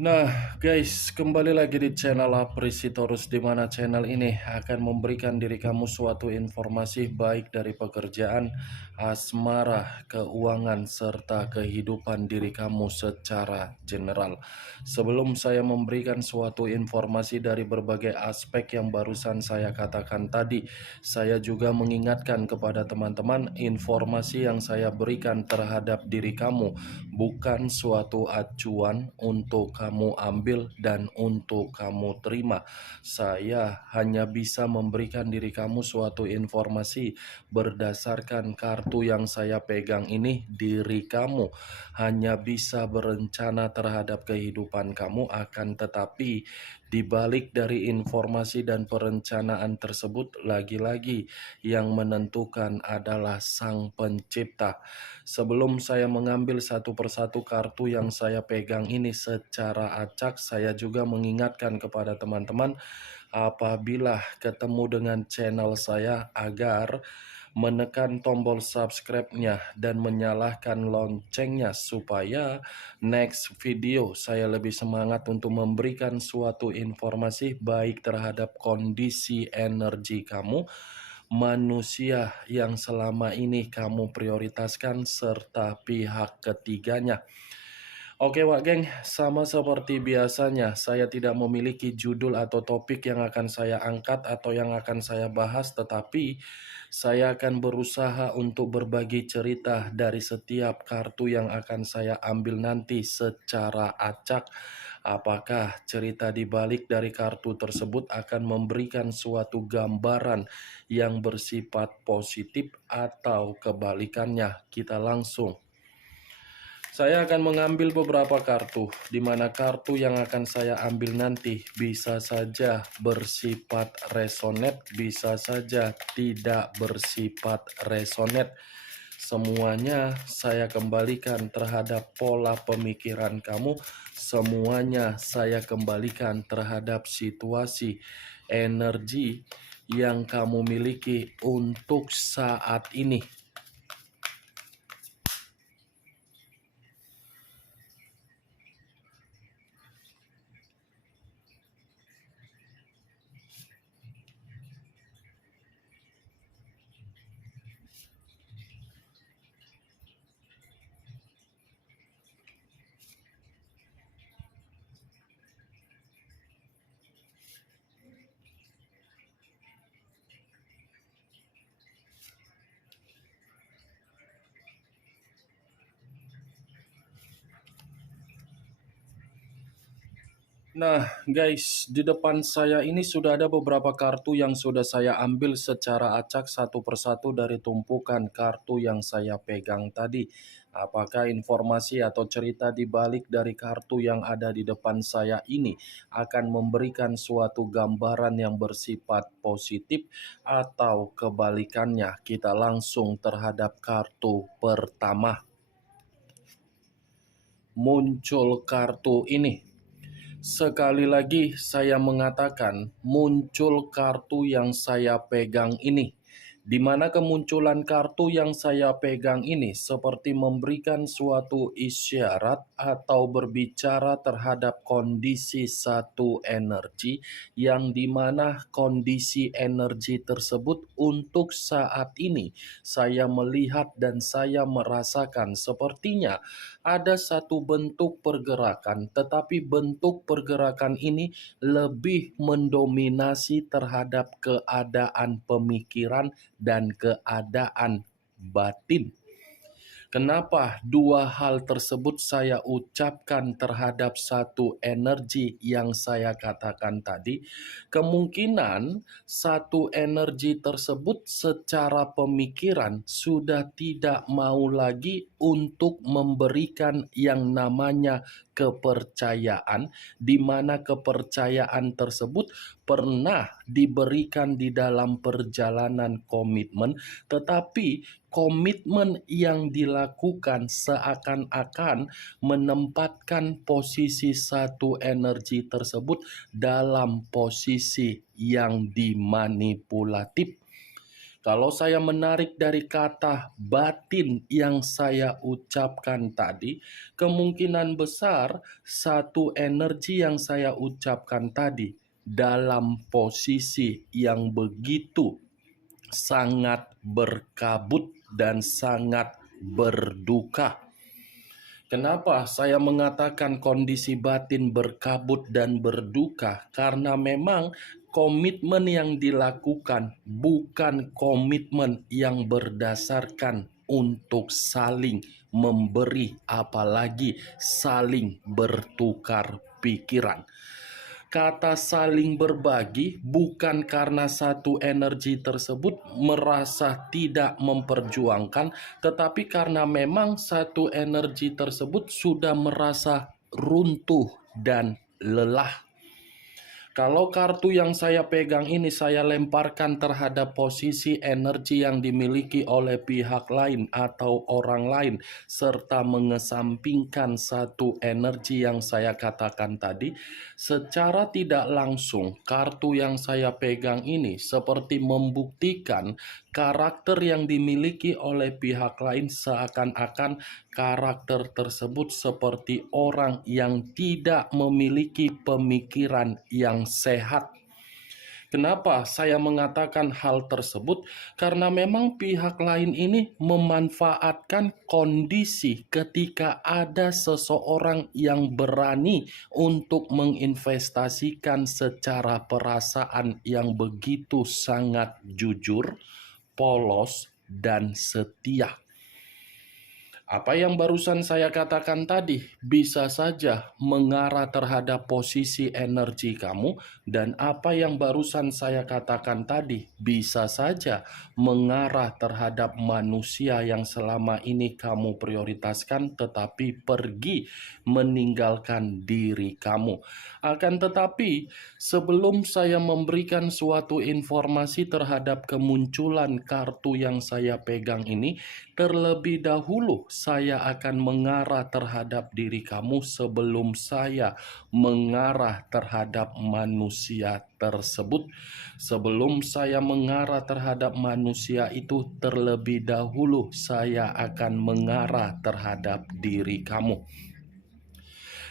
Nah, guys, kembali lagi di channel Aprisitorus, di mana channel ini akan memberikan diri kamu suatu informasi baik dari pekerjaan, asmara, keuangan, serta kehidupan diri kamu secara general. Sebelum saya memberikan suatu informasi dari berbagai aspek yang barusan saya katakan tadi, saya juga mengingatkan kepada teman-teman informasi yang saya berikan terhadap diri kamu bukan suatu acuan untuk kamu ambil dan untuk kamu terima. Saya hanya bisa memberikan diri kamu suatu informasi berdasarkan kartu yang saya pegang ini. Diri kamu hanya bisa berencana terhadap kehidupan kamu, akan tetapi di balik dari informasi dan perencanaan tersebut, lagi-lagi yang menentukan adalah Sang Pencipta. Sebelum saya mengambil satu persatu kartu yang saya pegang ini secara acak, saya juga mengingatkan kepada teman-teman apabila ketemu dengan channel saya agar menekan tombol subscribe-nya dan menyalakan loncengnya supaya next video saya lebih semangat untuk memberikan suatu informasi baik terhadap kondisi energi kamu, manusia yang selama ini kamu prioritaskan, serta pihak ketiganya. Oke Wak Geng, sama seperti biasanya, saya tidak memiliki judul atau topik yang akan saya angkat atau yang akan saya bahas, tetapi saya akan berusaha untuk berbagi cerita dari setiap kartu yang akan saya ambil nanti secara acak. Apakah cerita di balik dari kartu tersebut akan memberikan suatu gambaran yang bersifat positif atau kebalikannya? Kita langsung. Saya akan mengambil beberapa kartu, di mana kartu yang akan saya ambil nanti bisa saja bersifat resonet, bisa saja tidak bersifat resonet. Semuanya saya kembalikan terhadap pola pemikiran kamu, semuanya saya kembalikan terhadap situasi energi yang kamu miliki untuk saat ini. Nah, guys, di depan saya ini sudah ada beberapa kartu yang sudah saya ambil secara acak satu persatu dari tumpukan kartu yang saya pegang tadi. Apakah informasi atau cerita di balik dari kartu yang ada di depan saya ini akan memberikan suatu gambaran yang bersifat positif atau kebalikannya? Kita langsung terhadap kartu pertama. Muncul kartu ini. Sekali lagi saya mengatakan muncul kartu yang saya pegang ini, di mana kemunculan kartu yang saya pegang ini seperti memberikan suatu isyarat atau berbicara terhadap kondisi satu energi, yang dimana kondisi energi tersebut untuk saat ini saya melihat dan saya merasakan sepertinya ada satu bentuk pergerakan, tetapi bentuk pergerakan ini lebih mendominasi terhadap keadaan pemikiran dan keadaan batin. Kenapa dua hal tersebut saya ucapkan terhadap satu energi yang saya katakan tadi? Kemungkinan satu energi tersebut secara pemikiran sudah tidak mau lagi untuk memberikan yang namanya kepercayaan, di mana kepercayaan tersebut pernah diberikan di dalam perjalanan komitmen, tetapi komitmen yang dilakukan seakan-akan menempatkan posisi satu energi tersebut dalam posisi yang dimanipulatif. Kalau saya menarik dari kata batin yang saya ucapkan tadi, kemungkinan besar satu energi yang saya ucapkan tadi dalam posisi yang begitu sangat berkabut dan sangat berduka. Kenapa saya mengatakan kondisi batin berkabut dan berduka? Karena memang komitmen yang dilakukan bukan komitmen yang berdasarkan untuk saling memberi, apalagi saling bertukar pikiran. Kata saling berbagi bukan karena satu energi tersebut merasa tidak memperjuangkan, tetapi karena memang satu energi tersebut sudah merasa runtuh dan lelah. Kalau kartu yang saya pegang ini saya lemparkan terhadap posisi energi yang dimiliki oleh pihak lain atau orang lain, serta mengesampingkan satu energi yang saya katakan tadi, secara tidak langsung kartu yang saya pegang ini seperti membuktikan karakter yang dimiliki oleh pihak lain seakan-akan karakter tersebut seperti orang yang tidak memiliki pemikiran yang sehat. Kenapa saya mengatakan hal tersebut? Karena memang pihak lain ini memanfaatkan kondisi ketika ada seseorang yang berani untuk menginvestasikan secara perasaan yang begitu sangat jujur, polos, dan setia. Apa yang barusan saya katakan tadi bisa saja mengarah terhadap posisi energi kamu, dan apa yang barusan saya katakan tadi bisa saja mengarah terhadap manusia yang selama ini kamu prioritaskan tetapi pergi meninggalkan diri kamu. Akan tetapi, sebelum saya memberikan suatu informasi terhadap kemunculan kartu yang saya pegang ini, terlebih dahulu saya akan mengarah terhadap diri kamu sebelum saya mengarah terhadap manusia tersebut. Sebelum saya mengarah terhadap manusia itu, terlebih dahulu saya akan mengarah terhadap diri kamu.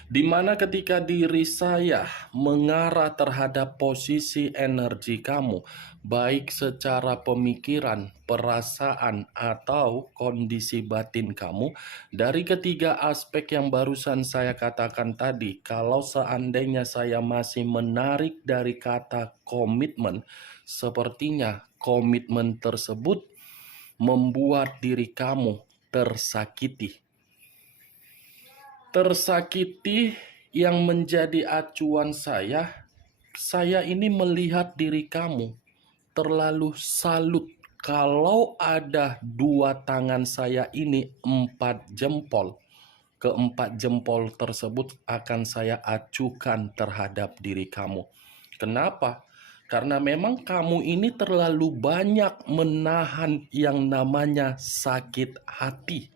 Di mana ketika diri saya mengarah terhadap posisi energi kamu, baik secara pemikiran, perasaan, atau kondisi batin kamu, dari ketiga aspek yang barusan saya katakan tadi, kalau seandainya saya masih menarik dari kata komitmen, sepertinya komitmen tersebut membuat diri kamu tersakiti. Tersakiti yang menjadi acuan saya ini melihat diri kamu terlalu salut. Kalau ada dua tangan saya ini 4 jempol, keempat jempol tersebut akan saya acukan terhadap diri kamu. Kenapa? Karena memang kamu ini terlalu banyak menahan yang namanya sakit hati.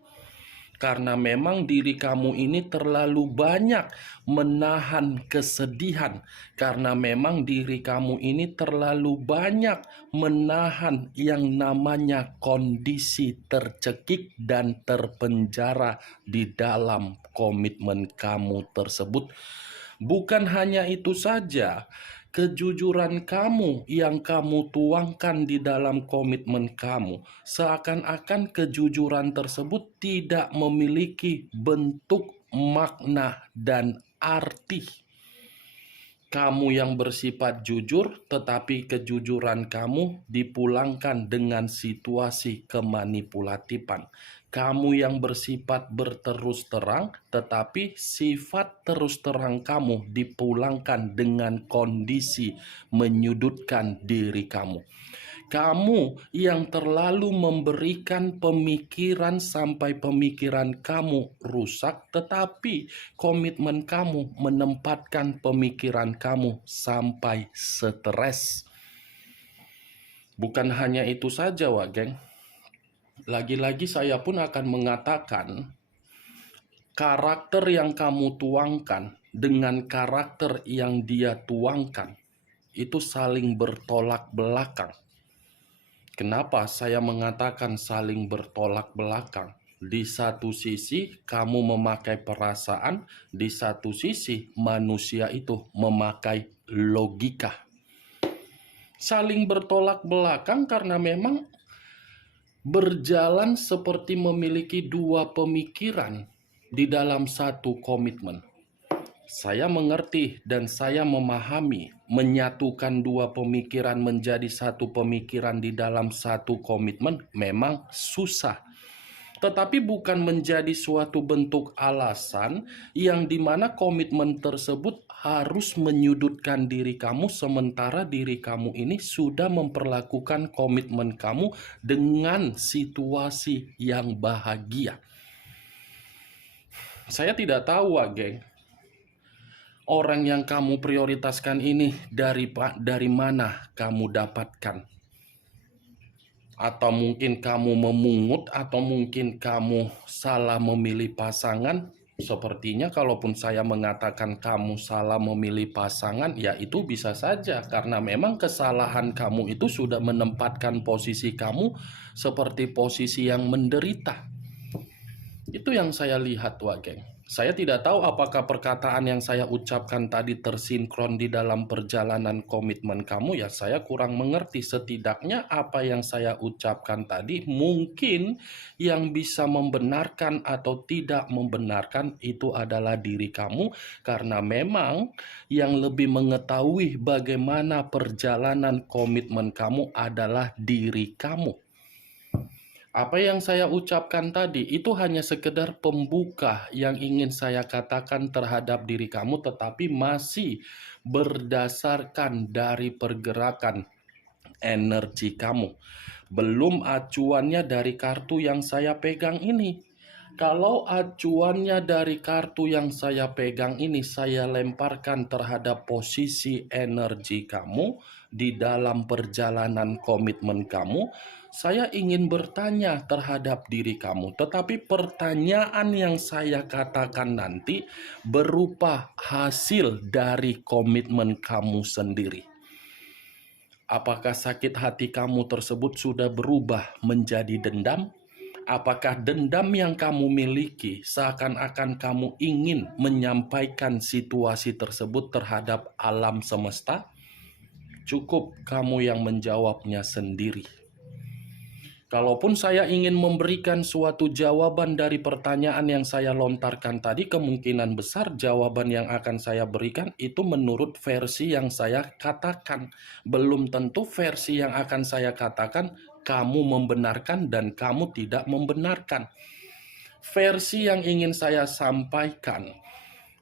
Karena memang diri kamu ini terlalu banyak menahan kesedihan. Karena memang diri kamu ini terlalu banyak menahan yang namanya kondisi tercekik dan terpenjara di dalam komitmen kamu tersebut. Bukan hanya itu saja, kejujuran kamu yang kamu tuangkan di dalam komitmen kamu, seakan-akan kejujuran tersebut tidak memiliki bentuk, makna, dan arti. Kamu yang bersifat jujur, tetapi kejujuran kamu dipulangkan dengan situasi kemanipulatifan. Kamu yang bersifat berterus terang, tetapi sifat terus terang kamu dipulangkan dengan kondisi menyudutkan diri kamu. Kamu yang terlalu memberikan pemikiran sampai pemikiran kamu rusak, tetapi komitmen kamu menempatkan pemikiran kamu sampai stres. Bukan hanya itu saja, geng. Lagi-lagi saya pun akan mengatakan karakter yang kamu tuangkan dengan karakter yang dia tuangkan itu saling bertolak belakang. Kenapa saya mengatakan saling bertolak belakang? Di satu sisi kamu memakai perasaan, di satu sisi manusia itu memakai logika. Saling bertolak belakang karena memang berjalan seperti memiliki dua pemikiran di dalam satu komitmen. Saya mengerti dan saya memahami menyatukan dua pemikiran menjadi satu pemikiran di dalam satu komitmen memang susah. Tetapi bukan menjadi suatu bentuk alasan yang dimana komitmen tersebut harus menyudutkan diri kamu sementara diri kamu ini sudah memperlakukan komitmen kamu dengan situasi yang bahagia. Saya tidak tahu, geng. Orang yang kamu prioritaskan ini dari mana kamu dapatkan? Atau mungkin kamu memungut, atau mungkin kamu salah memilih pasangan. Sepertinya kalaupun saya mengatakan kamu salah memilih pasangan, ya itu bisa saja karena memang kesalahan kamu itu sudah menempatkan posisi kamu seperti posisi yang menderita. Itu yang saya lihat, geng. Saya tidak tahu apakah perkataan yang saya ucapkan tadi tersinkron di dalam perjalanan komitmen kamu, ya saya kurang mengerti. Setidaknya apa yang saya ucapkan tadi mungkin yang bisa membenarkan atau tidak membenarkan itu adalah diri kamu, karena memang yang lebih mengetahui bagaimana perjalanan komitmen kamu adalah diri kamu. Apa yang saya ucapkan tadi itu hanya sekedar pembuka yang ingin saya katakan terhadap diri kamu, tetapi masih berdasarkan dari pergerakan energi kamu. Belum acuannya dari kartu yang saya pegang ini. Kalau acuannya dari kartu yang saya pegang ini saya lemparkan terhadap posisi energi kamu di dalam perjalanan komitmen kamu, saya ingin bertanya terhadap diri kamu. Tetapi pertanyaan yang saya katakan nanti berupa hasil dari komitmen kamu sendiri. Apakah sakit hati kamu tersebut sudah berubah menjadi dendam? Apakah dendam yang kamu miliki seakan-akan kamu ingin menyampaikan situasi tersebut terhadap alam semesta? Cukup kamu yang menjawabnya sendiri. Kalaupun saya ingin memberikan suatu jawaban dari pertanyaan yang saya lontarkan tadi, kemungkinan besar jawaban yang akan saya berikan itu menurut versi yang saya katakan. Belum tentu versi yang akan saya katakan kamu membenarkan dan kamu tidak membenarkan. Versi yang ingin saya sampaikan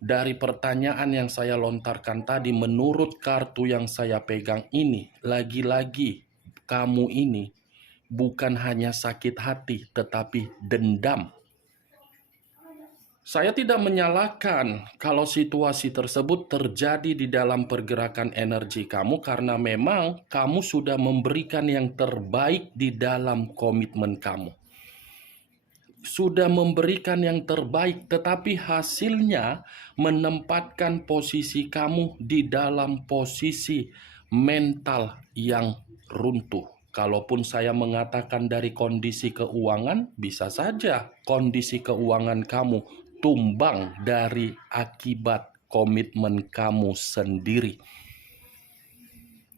dari pertanyaan yang saya lontarkan tadi menurut kartu yang saya pegang ini, lagi-lagi kamu ini bukan hanya sakit hati, tetapi dendam. Saya tidak menyalahkan kalau situasi tersebut terjadi di dalam pergerakan energi kamu karena memang kamu sudah memberikan yang terbaik di dalam komitmen kamu. Sudah memberikan yang terbaik, tetapi hasilnya menempatkan posisi kamu di dalam posisi mental yang runtuh. Kalaupun saya mengatakan dari kondisi keuangan, bisa saja kondisi keuangan kamu tumbang dari akibat komitmen kamu sendiri.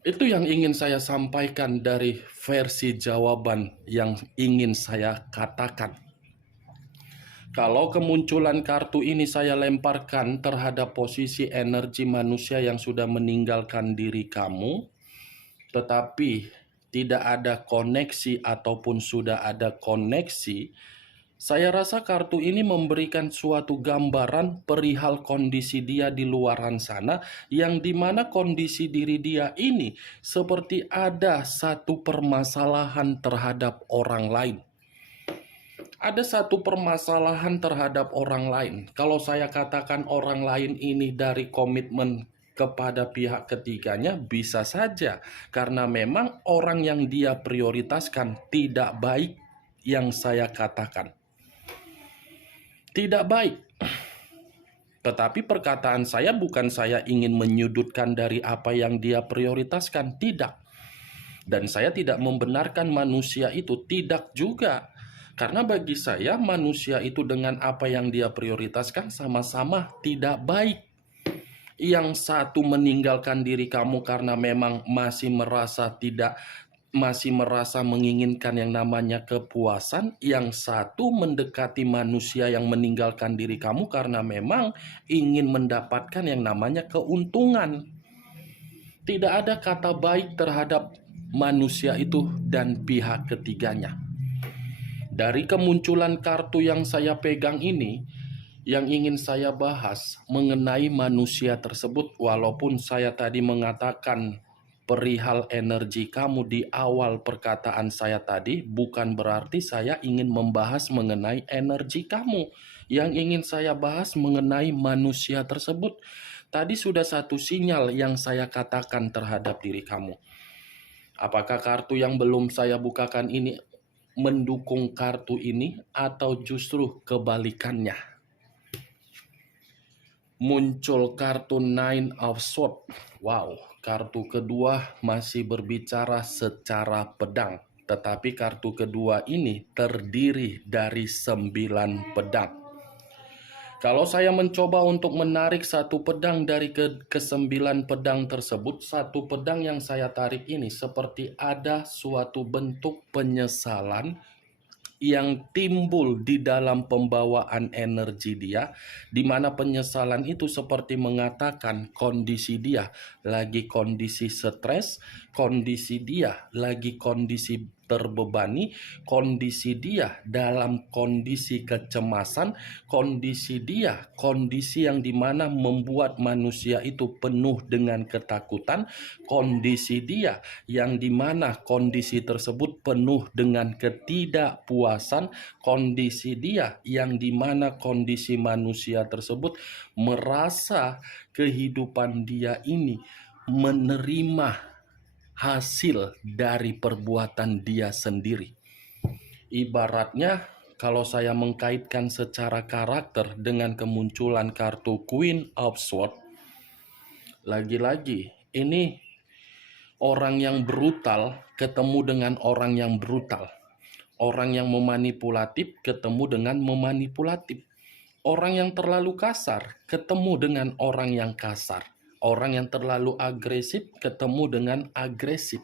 Itu yang ingin saya sampaikan dari versi jawaban yang ingin saya katakan. Kalau kemunculan kartu ini saya lemparkan terhadap posisi energi manusia yang sudah meninggalkan diri kamu, tetapi tidak ada koneksi ataupun sudah ada koneksi, saya rasa kartu ini memberikan suatu gambaran perihal kondisi dia di luaran sana, yang dimana kondisi diri dia ini seperti ada satu permasalahan terhadap orang lain. Ada satu permasalahan terhadap orang lain. Kalau saya katakan orang lain ini dari komitmen kepada pihak ketiganya, bisa saja karena memang orang yang dia prioritaskan tidak baik. Yang saya katakan tidak baik, tetapi perkataan saya bukan saya ingin menyudutkan dari apa yang dia prioritaskan, tidak. Dan saya tidak membenarkan manusia itu, tidak juga. Karena bagi saya manusia itu dengan apa yang dia prioritaskan sama-sama tidak baik. Yang satu meninggalkan diri kamu karena memang masih merasa menginginkan yang namanya kepuasan. Yang satu mendekati manusia yang meninggalkan diri kamu karena memang ingin mendapatkan yang namanya keuntungan. Tidak ada kata baik terhadap manusia itu dan pihak ketiganya. Dari kemunculan kartu yang saya pegang ini, yang ingin saya bahas mengenai manusia tersebut, walaupun saya tadi mengatakan perihal energi kamu di awal perkataan saya tadi, bukan berarti saya ingin membahas mengenai energi kamu. Yang ingin saya bahas mengenai manusia tersebut. Tadi sudah satu sinyal yang saya katakan terhadap diri kamu. Apakah kartu yang belum saya bukakan ini mendukung kartu ini atau justru kebalikannya? Muncul kartu Nine of Swords. Wow, kartu kedua masih berbicara secara pedang. Tetapi kartu kedua ini terdiri dari 9 pedang. Kalau saya mencoba untuk menarik satu pedang dari ke-9 pedang tersebut, satu pedang yang saya tarik ini seperti ada suatu bentuk penyesalan yang timbul di dalam pembawaan energi dia, di mana penyesalan itu seperti mengatakan kondisi dia lagi kondisi stres, kondisi dia lagi kondisi terbebani, kondisi dia dalam kondisi kecemasan, kondisi dia kondisi yang dimana membuat manusia itu penuh dengan ketakutan, kondisi dia yang dimana kondisi tersebut penuh dengan ketidakpuasan, kondisi dia yang dimana kondisi manusia tersebut merasa kehidupan dia ini menerima hasil dari perbuatan dia sendiri. Ibaratnya kalau saya mengkaitkan secara karakter dengan kemunculan kartu Queen of Swords, lagi-lagi ini orang yang brutal ketemu dengan orang yang brutal. Orang yang memanipulatif ketemu dengan memanipulatif. Orang yang terlalu kasar ketemu dengan orang yang kasar. Orang yang terlalu agresif ketemu dengan agresif.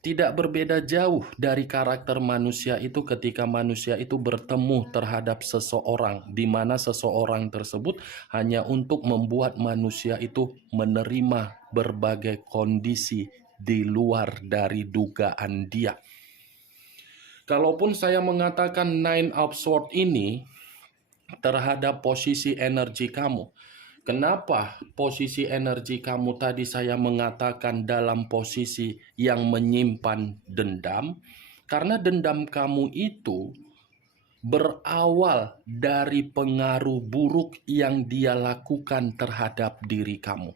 Tidak berbeda jauh dari karakter manusia itu ketika manusia itu bertemu terhadap seseorang, di mana seseorang tersebut hanya untuk membuat manusia itu menerima berbagai kondisi di luar dari dugaan dia. Kalaupun saya mengatakan Nine of Swords ini terhadap posisi energi kamu, kenapa posisi energi kamu tadi saya mengatakan dalam posisi yang menyimpan dendam? Karena dendam kamu itu berawal dari pengaruh buruk yang dia lakukan terhadap diri kamu.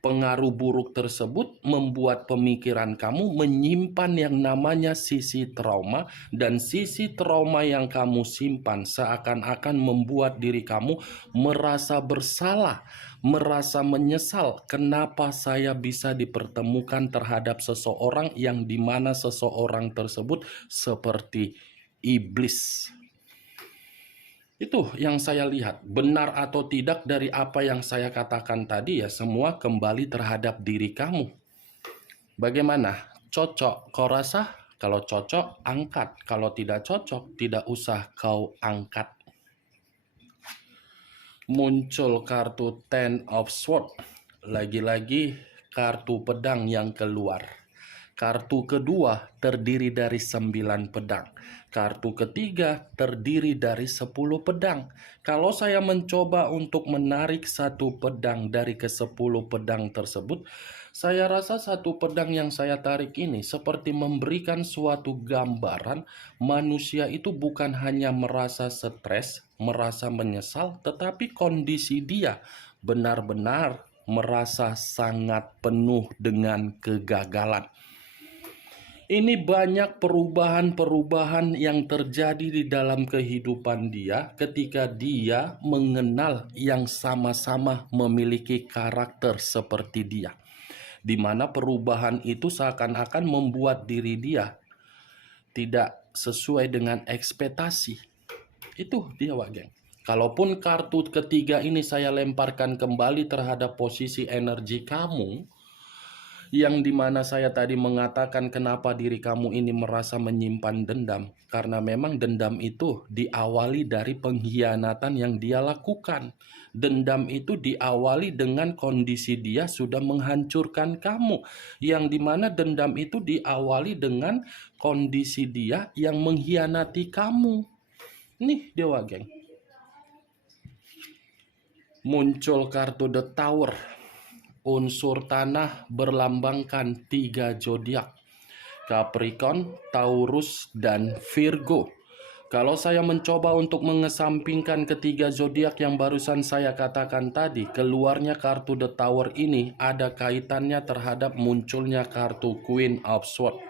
Pengaruh buruk tersebut membuat pemikiran kamu menyimpan yang namanya sisi trauma, dan sisi trauma yang kamu simpan seakan-akan membuat diri kamu merasa bersalah, merasa menyesal. Kenapa saya bisa dipertemukan terhadap seseorang yang dimana seseorang tersebut seperti iblis? Itu yang saya lihat, benar atau tidak dari apa yang saya katakan tadi ya semua kembali terhadap diri kamu. Bagaimana? Cocok kau rasa? Kalau cocok, angkat. Kalau tidak cocok, tidak usah kau angkat. Muncul kartu Ten of Swords. Lagi-lagi kartu pedang yang keluar. Kartu kedua terdiri dari 9 pedang. Kartu ketiga terdiri dari 10 pedang. Kalau saya mencoba untuk menarik satu pedang dari ke-10 pedang tersebut, saya rasa satu pedang yang saya tarik ini seperti memberikan suatu gambaran manusia itu bukan hanya merasa stres, merasa menyesal, tetapi kondisi dia benar-benar merasa sangat penuh dengan kegagalan. Ini banyak perubahan-perubahan yang terjadi di dalam kehidupan dia ketika dia mengenal yang sama-sama memiliki karakter seperti dia. di mana perubahan itu seakan-akan membuat diri dia tidak sesuai dengan ekspektasi. Itu dia, Wak Geng. Kalaupun kartu ketiga ini saya lemparkan kembali terhadap posisi energi kamu, yang dimana saya tadi mengatakan kenapa diri kamu ini merasa menyimpan dendam, karena memang dendam itu diawali dari pengkhianatan yang dia lakukan. Dendam itu diawali dengan kondisi dia sudah menghancurkan kamu, yang dimana dendam itu diawali dengan kondisi dia yang mengkhianati kamu. Nih Dewa Geng, muncul kartu The Tower. Unsur tanah berlambangkan 3 zodiak, Capricorn, Taurus, dan Virgo. Kalau saya mencoba untuk mengesampingkan ketiga zodiak yang barusan saya katakan tadi, keluarnya kartu The Tower ini ada kaitannya terhadap munculnya kartu Queen of Swords.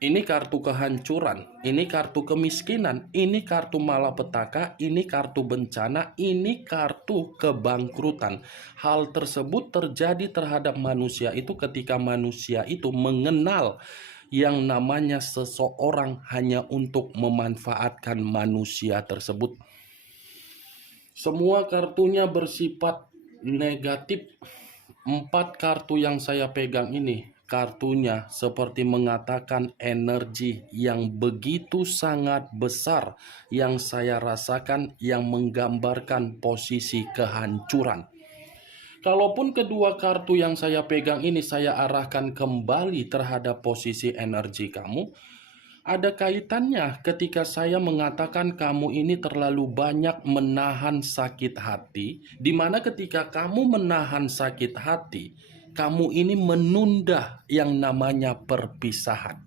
Ini kartu kehancuran, ini kartu kemiskinan, ini kartu malapetaka, ini kartu bencana, ini kartu kebangkrutan. Hal tersebut terjadi terhadap manusia itu ketika manusia itu mengenal yang namanya seseorang hanya untuk memanfaatkan manusia tersebut. Semua kartunya bersifat negatif. 4 kartu yang saya pegang ini, kartunya seperti mengatakan energi yang begitu sangat besar yang saya rasakan, yang menggambarkan posisi kehancuran. Kalaupun kedua kartu yang saya pegang ini saya arahkan kembali terhadap posisi energi kamu, ada kaitannya ketika saya mengatakan kamu ini terlalu banyak menahan sakit hati, di mana ketika kamu menahan sakit hati, kamu ini menunda yang namanya perpisahan.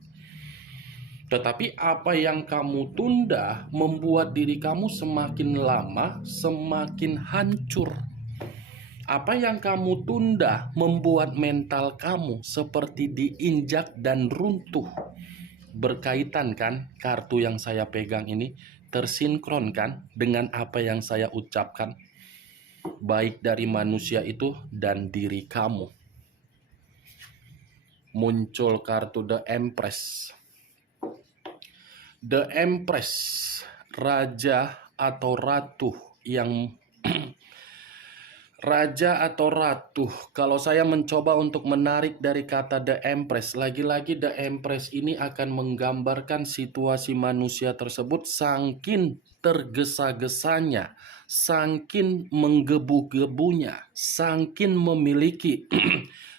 Tetapi apa yang kamu tunda membuat diri kamu semakin lama semakin hancur. Apa yang kamu tunda membuat mental kamu seperti diinjak dan runtuh. Berkaitan kan kartu yang saya pegang ini, tersinkron kan dengan apa yang saya ucapkan, baik dari manusia itu dan diri kamu. Muncul kartu The Empress. The Empress, raja atau ratu yang raja atau ratu. Kalau saya mencoba untuk menarik dari kata The Empress, lagi-lagi The Empress ini akan menggambarkan situasi manusia tersebut saking tergesa-gesanya, saking menggebu-gebunya, saking memiliki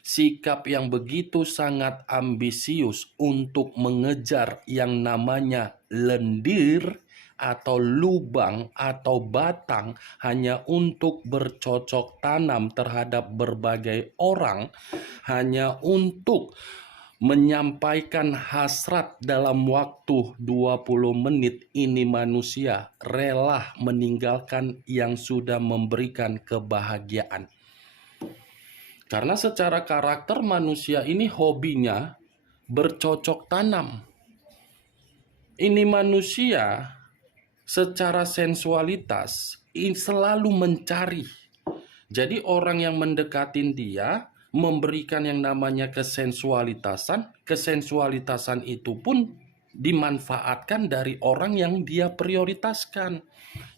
sikap yang begitu sangat ambisius untuk mengejar yang namanya lendir atau lubang atau batang hanya untuk bercocok tanam terhadap berbagai orang, hanya untuk menyampaikan hasrat dalam waktu 20 menit. Ini manusia rela meninggalkan yang sudah memberikan kebahagiaan. Karena secara karakter manusia ini hobinya bercocok tanam. Ini manusia secara sensualitas selalu mencari. Jadi orang yang mendekatin dia memberikan yang namanya kesensualitasan. Kesensualitasan itu pun dimanfaatkan dari orang yang dia prioritaskan.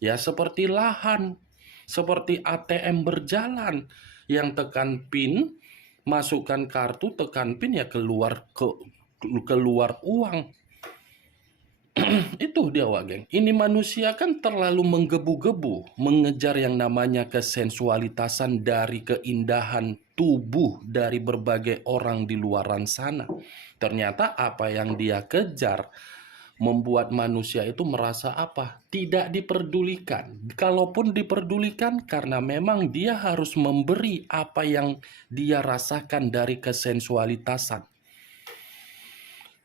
Ya seperti lahan, seperti ATM berjalan. Yang tekan pin, masukkan kartu, tekan pin ya keluar uang. Itu dia, Wak Geng. Ini manusia kan terlalu menggebu-gebu mengejar yang namanya kesensualitasan dari keindahan tubuh dari berbagai orang di luaran sana. Ternyata apa yang dia kejar membuat manusia itu merasa apa? Tidak diperdulikan. Kalaupun diperdulikan, karena memang dia harus memberi apa yang dia rasakan dari kesensualitasan.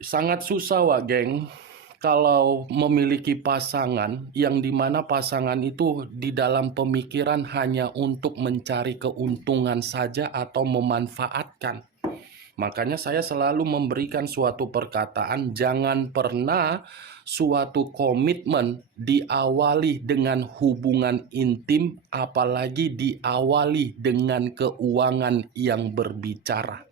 Sangat susah, Wak Geng, kalau memiliki pasangan yang dimana pasangan itu di dalam pemikiran hanya untuk mencari keuntungan saja atau memanfaatkan. Makanya saya selalu memberikan suatu perkataan, jangan pernah suatu komitmen diawali dengan hubungan intim, apalagi diawali dengan keuangan yang berbicara.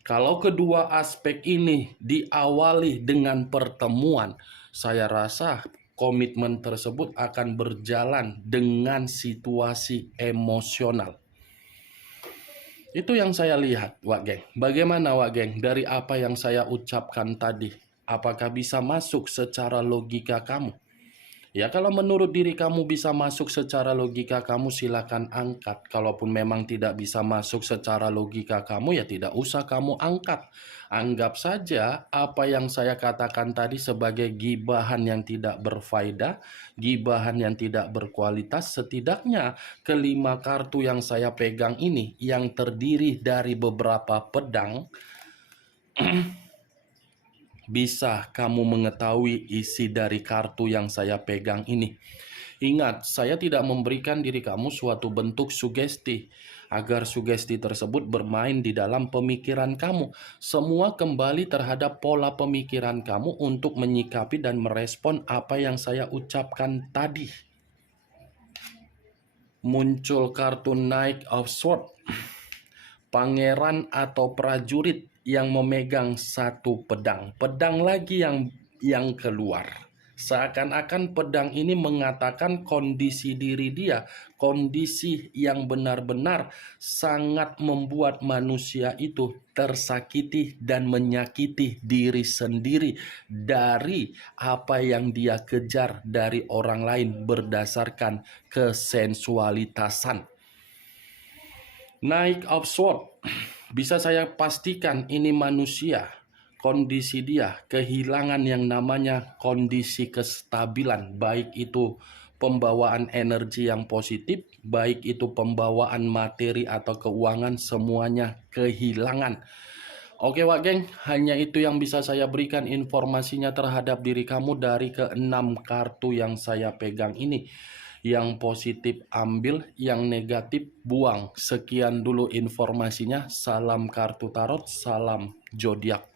Kalau kedua aspek ini diawali dengan pertemuan, saya rasa komitmen tersebut akan berjalan dengan situasi emosional. Itu yang saya lihat, Wak Geng. Bagaimana, Wak Geng, dari apa yang saya ucapkan tadi? Apakah bisa masuk secara logika kamu? Ya, kalau menurut diri kamu bisa masuk secara logika kamu, silakan angkat. Kalaupun memang tidak bisa masuk secara logika kamu, ya tidak usah kamu angkat. Anggap saja apa yang saya katakan tadi sebagai gibahan yang tidak berfaedah, gibahan yang tidak berkualitas. Setidaknya kelima kartu yang saya pegang ini, yang terdiri dari beberapa pedang, bisa kamu mengetahui isi dari kartu yang saya pegang ini. Ingat, saya tidak memberikan diri kamu suatu bentuk sugesti, agar sugesti tersebut bermain di dalam pemikiran kamu. Semua kembali terhadap pola pemikiran kamu untuk menyikapi dan merespon apa yang saya ucapkan tadi. Muncul kartu Knight of Swords, pangeran atau prajurit yang memegang satu pedang. Pedang lagi yang keluar. Seakan-akan pedang ini mengatakan kondisi diri dia, kondisi yang benar-benar sangat membuat manusia itu tersakiti dan menyakiti diri sendiri dari apa yang dia kejar dari orang lain berdasarkan kesensualitasan. Knight of Swords, bisa saya pastikan ini manusia, kondisi dia kehilangan yang namanya kondisi kestabilan, baik itu pembawaan energi yang positif, baik itu pembawaan materi atau keuangan, semuanya kehilangan. Oke Wak Geng, hanya itu yang bisa saya berikan informasinya terhadap diri kamu dari keenam kartu yang saya pegang ini. Yang positif ambil, yang negatif buang. Sekian dulu informasinya. Salam kartu tarot, salam zodiak.